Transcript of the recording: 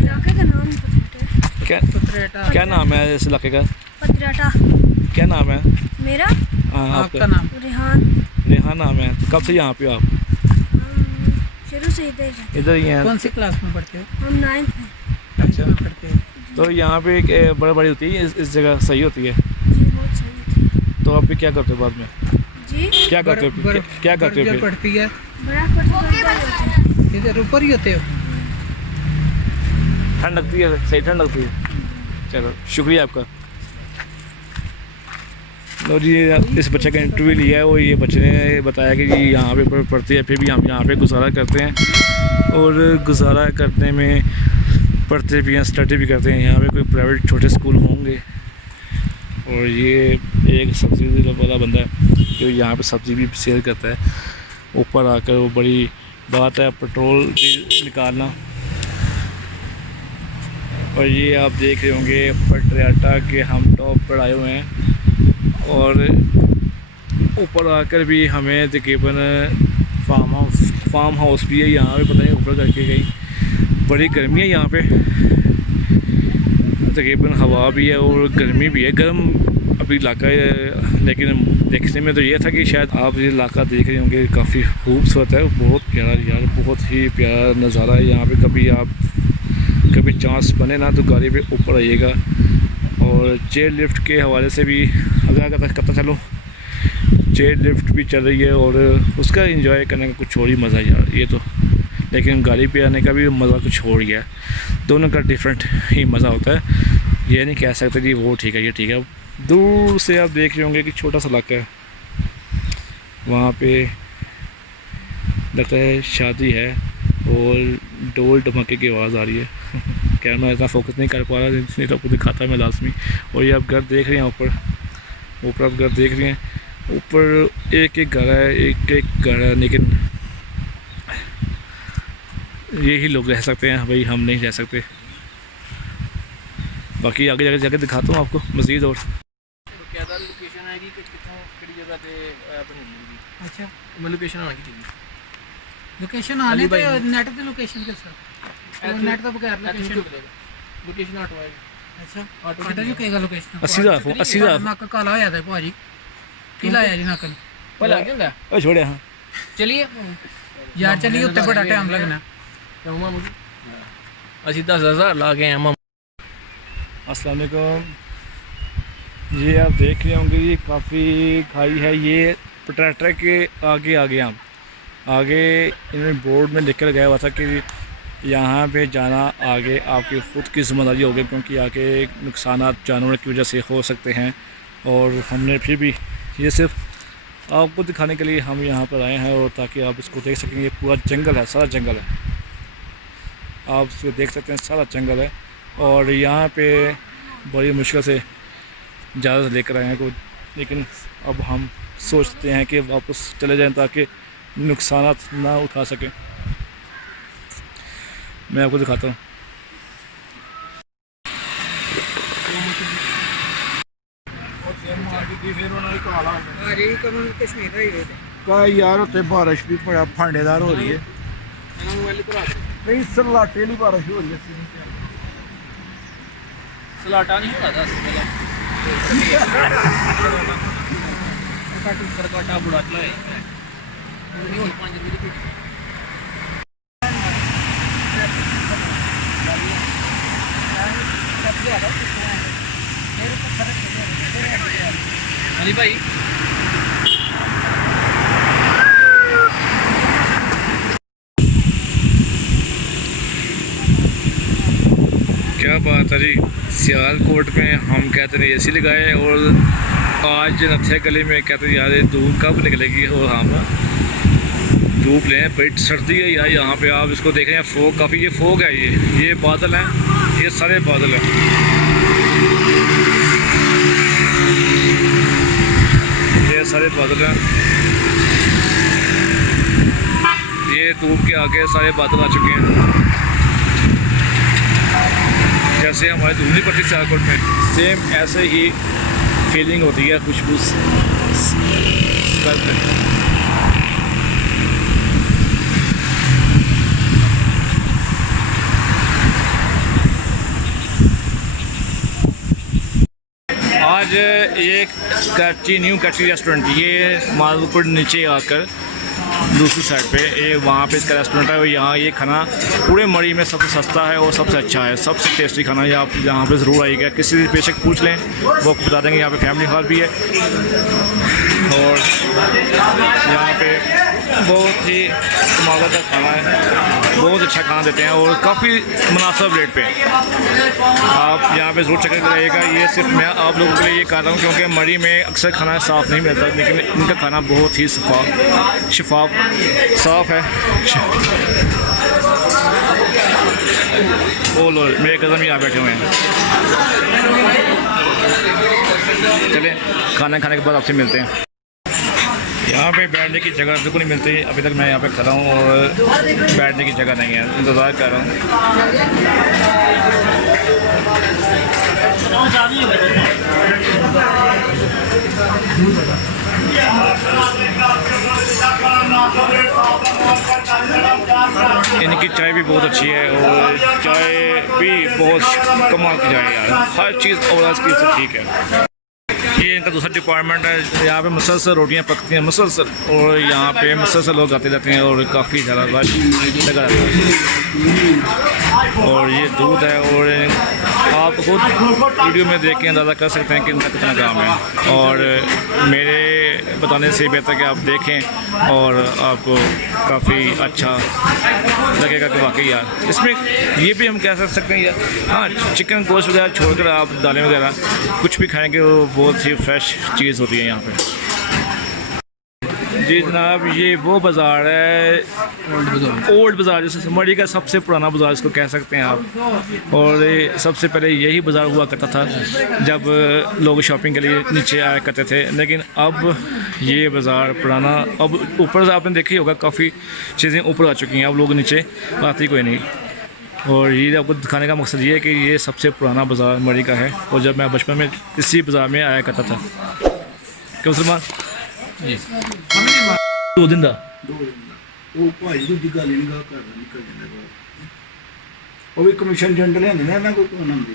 इलाके का नाम क्या नाम है इस इलाके का? पतराटा। क्या नाम है मेरा आपका? नाम? रेहान। रेहान नाम है। तो कब से यहाँ पे हो आप? हम शुरू से इधर ही हैं? कौन सी क्लास में पढ़ते हो? हम 9th में। अच्छा। पढ़ते हो? तो यहाँ पे एक बड़ी होती है, इस जगह सही होती है। जी बहुत सही थी। तो आप भी क्या करते हो बाद में? जी क्या करते हो? क्या करते हो जो फिर? पढ़ती है बड़ा पढ़ते इधर ऊपर ही होते हो? ठंड लगती है? सही ठंड लगती है। चलो शुक्रिया आपका। लो जी, इस बच्चे का इंटरव्यू लिया है और ये बच्चे ने बताया कि जी यहाँ पे पढ़ते हैं, फिर भी हम यहाँ पे गुजारा करते हैं और गुजारा करने में पढ़ते भी हैं, स्टडी भी करते हैं। यहाँ पे कोई प्राइवेट छोटे स्कूल होंगे और ये एक सब्ज़ी वाला बंदा है जो यहाँ पे सब्ज़ी भी सेल करता है। ऊपर आकर वो बड़ी बात है पेट्रोल निकालना। और ये आप देख रहे होंगे पटराटा के हम टॉप पर आए हुए हैं और ऊपर आकर भी हमें तकरीबन फार्म हाउस भी है यहाँ पे, पता नहीं ऊपर करके गई। बड़ी गर्मी है यहाँ पे, तकरीबन हवा भी है और गर्मी भी है। गर्म अभी इलाका है, लेकिन देखने में तो ये था कि शायद आप ये इलाका देख रहे होंगे, काफ़ी खूबसूरत है, बहुत प्यारा यार, बहुत ही प्यारा नज़ारा है यहाँ पे। कभी चांस बने ना तो गाड़ी पे ऊपर आइएगा। और चेयर लिफ्ट के हवाले से भी अगर करता चलो, चेयर लिफ्ट भी चल रही है और उसका एंजॉय करने का कुछ और ही मज़ा है यार ये तो। लेकिन गाड़ी पे आने का भी मज़ा कुछ और ही है, दोनों का डिफरेंट ही मज़ा होता है। ये नहीं कह सकते जी वो ठीक है ये ठीक है। दूर से आप देख रहे होंगे कि छोटा सा इलाका है, वहाँ पे लगता है शादी है और ढोल धमाके की आवाज़ आ रही है। कैमरा इतना फोकस नहीं कर पा रहा, नहीं तो आपको दिखाता मैं लाजमी। और ये आप घर देख रहे हैं, ऊपर आप घर देख रहे हैं, ऊपर एक घर है, एक घर है, लेकिन यही लोग रह सकते हैं भाई, हम नहीं रह सकते। बाकी आगे जाके दिखाता हूँ आपको मज़ीद। और लोकेशन आएगी कि कितनी जगह पे अच्छा लोकेशन आएगी ठीक है। लोकेशन आने पे नेट ਤੇ ਲੋਕੇਸ਼ਨ ਕਿਸ ਤਰ੍ਹਾਂ ਨੈਟ ਤੋਂ ਬਗੈਰ ਲੋਕੇਸ਼ਨ ਆਟੋ ਆਏਗੀ। ਅੱਛਾ ਆਟੋ ਜੀ ਕਹੇਗਾ ਲੋਕੇਸ਼ਨ 80,000 ਨੱਕ ਕਾਲਾ ਹੋਇਆ ਤਾਂ ਭਾਜੀ ਕੀ ਲਾਇਆ ਜੀ ਨੱਕ ਭਲਾ ਕੀ ਹੁੰਦਾ ਉਹ ਛੋੜਿਆ। ਹਾਂ ਚਲਿਏ ਯਾਰ ਚਲਿए ਉੱਤੇ ਬੜਾ ਟਾਈਮ लगना। ਅਸੀਂ 10,000 ला के हैं। अस्सलाम वालेकुम। ये आप देख रहे होंगे ये काफ़ी खाई है, ये पटराटा के आगे आगे इन्होंने बोर्ड में लिख कर गया हुआ था कि यहाँ पे जाना आगे आपकी ख़ुद की ज़िम्मेदारी होगी, क्योंकि आगे नुकसान जानवरों की वजह से हो सकते हैं। और हमने फिर भी ये सिर्फ आपको दिखाने के लिए हम यहाँ पर आए हैं और ताकि आप इसको देख सकें। ये पूरा जंगल है, सारा जंगल है, आप इसको देख सकते हैं, सारा जंगल है। और यहाँ पे बड़ी मुश्किल से इजाज़त लेकर आए हैं को, लेकिन अब हम सोचते हैं कि वापस चले जाएं ताकि नुकसानात ना उठा सकें। मैं आपको दिखाता हूँ। यार उत्ते बारिश भी बड़ा फांडेदार हो रही है, नहीं सलाटे वाली बारिश हो रही है। सलाटा नहीं होता था सरकाटा बुढ़ा चला अली भाई। क्या बात है जी, सियालकोट में हम कहते हैं एसी लगाए और आज नथिया गली में कहते हैं यार धूप कब निकलेगी। और हम धूप लें, बड़ी सर्दी है यार यहाँ पे। आप इसको देख रहे हैं फोग, काफ़ी ये फोग है, ये बादल हैं, ये सारे बादल हैं, ये सारे बादल हैं। ये धूप के आगे सारे बादल आ चुके हैं। जैसे हमारे धूप नहीं पड़ती सियालकोट में, सेम ऐसे ही फीलिंग होती है खुशबू करते। आज ये कच्ची न्यू कच्ची रेस्टोरेंट, ये मालपुर नीचे आकर दूसरी साइड पे ये वहाँ पे इसका रेस्टोरेंट है और यहाँ ये खाना पूरे मरी में सबसे सस्ता है और सबसे अच्छा है, सबसे टेस्टी खाना है। आप यहाँ पे ज़रूर आइएगा, किसी भी पेशेंट पूछ लें वो आपको बता देंगे। यहाँ पे फैमिली हॉल भी है और यहाँ पे बहुत ही कमाल का खाना है, बहुत अच्छा खाना देते हैं और काफ़ी मुनासिब रेट पे। आप यहाँ पे ज़रूर चक्कर लगाइएगा। ये सिर्फ मैं आप लोगों के लिए ये कह रहा हूँ क्योंकि मरी में अक्सर खाना साफ़ नहीं मिलता, लेकिन इनका खाना बहुत ही शफाफ साफ़ है। वो लो मेरे कदम यहाँ बैठे हुए हैं। चलें खाना खाने के बाद आपसे मिलते हैं। यहाँ पे बैठने की जगह बिल्कुल नहीं मिलती, अभी तक मैं यहाँ पे खड़ा हूँ और बैठने की जगह नहीं है, इंतज़ार कर रहा हूँ। इनकी चाय भी बहुत अच्छी है और चाय भी बहुत कमाल की चाय है यार, हर चीज़ ओवरऑल इसकी ठीक है। ये इनका दूसरा डिपार्टमेंट है, यहाँ पे मुसलसल रोटियाँ पकती हैं मुसलसल, और यहाँ पे मुसलसल लोग आते जाते हैं और काफ़ी ज़्यादा रश लगा रहता है। और ये दूध है और आप खुद वीडियो में देख के अंदाज़ा कर सकते हैं कि इनका कितना काम है, और मेरे बताने से बेहतर कि आप देखें और आपको काफ़ी अच्छा लगेगा कि वाकई यार इसमें ये भी हम कह सकते हैं यार। हाँ, चिकन गोश्त वगैरह छोड़कर आप दालें वगैरह कुछ भी खाएंगे वो बहुत ही फ्रेश चीज़ होती है यहाँ पे। जी जनाब, ये वो बाज़ार है ओल्ड बाज़ार, जैसे मरी का सबसे पुराना बाज़ार इसको कह सकते हैं आप। और सबसे पहले यही बाज़ार हुआ करता था जब लोग शॉपिंग के लिए नीचे आया करते थे, लेकिन अब ये बाज़ार पुराना, अब ऊपर से आपने देखी होगा काफ़ी चीज़ें ऊपर आ चुकी हैं, अब लोग नीचे आती कोई नहीं। और ये आपको दिखाने का मकसद ये है कि ये सबसे पुराना बाज़ार मरी का है, और जब मैं बचपन में इसी बाज़ार में आया करता था। क्यों सलमान जी 2 दिन ਦਾ ਉਹ ਭਾਈ ਦੂਜੀ ਗੱਲ ਨਹੀਂ ਗਾ ਕਰ ਨਿਕਲ ਜਾਂਦਾ ਉਹ ਵੀ ਕਮਿਸ਼ਨ ਜੰਡ ਲੈਂਦੇ ਨੇ ਨਾ ਕੋਈ ਕੋਨ ਹੁੰਦੀ